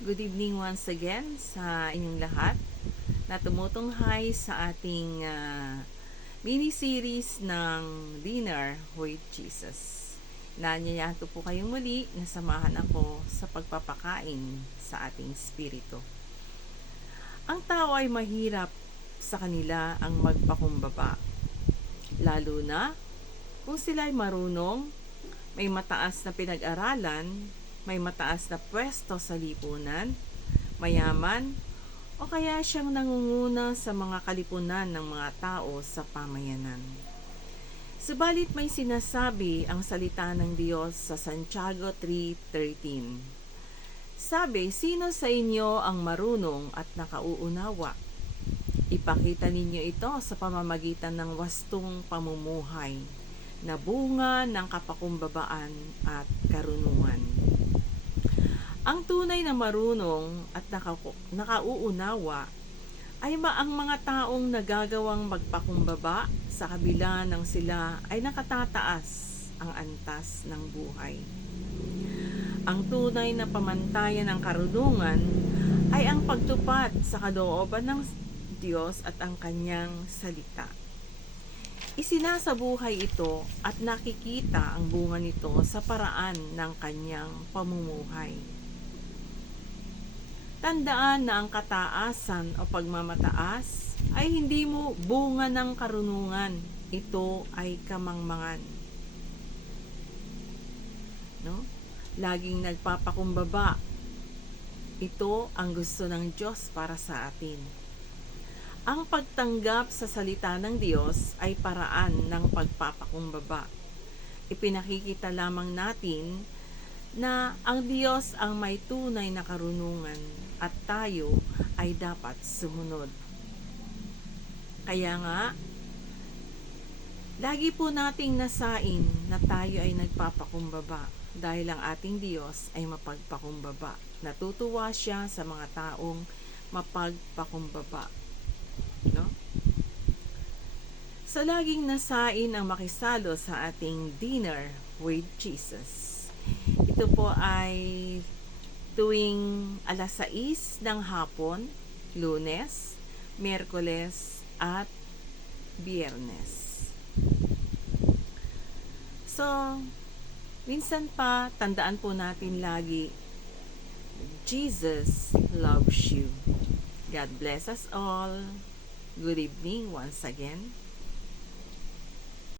Good evening once again sa inyong lahat na tumutunghay sa ating mini-series ng Dinner with Jesus. Nanyayato po kayong muli na samahan ako sa pagpapakain sa ating spirito. Ang tao ay mahirap sa kanila ang magpakumbaba, lalo na kung sila ay marunong, may mataas na pinag-aralan, may mataas na pwesto sa lipunan, mayaman, o kaya siyang nangunguna sa mga kalipunan ng mga tao sa pamayanan. Subalit may sinasabi ang salita ng Diyos sa Santiago 3:13. Sabi, sino sa inyo ang marunong at nakauunawa? Ipakita ninyo ito sa pamamagitan ng wastong pamumuhay na bunga ng kapakumbabaan at karunungan. Ang tunay na marunong at nakauunawa ay ang mga taong nagagawang magpakumbaba sa kabila ng sila ay nakatataas ang antas ng buhay. Ang tunay na pamantayan ng karunungan ay ang pagtupad sa kalooban ng Diyos at ang kanyang salita. Isinasabuhay ito at nakikita ang bunga nito sa paraan ng kanyang pamumuhay. Tandaan na ang kataasan o pagmamataas ay hindi mo bunga ng karunungan. Ito ay kamangmangan. No? Laging nagpapakumbaba. Ito ang gusto ng Diyos para sa atin. Ang pagtanggap sa salita ng Diyos ay paraan ng pagpapakumbaba. Ipinakikita lamang natin na ang Diyos ang may tunay na karunungan at tayo ay dapat sumunod. Kaya nga, lagi po nating nasain na tayo ay nagpapakumbaba dahil ang ating Diyos ay mapagpakumbaba. Natutuwa siya sa mga taong mapagpakumbaba. No? So, laging nasain ang makisalo sa ating Dinner with Jesus. Ito po ay tuwing alas 6 ng hapon, Lunes, Miyerkules at Biyernes. So, minsan pa, tandaan po natin lagi, Jesus loves you. God bless us all. Good evening once again.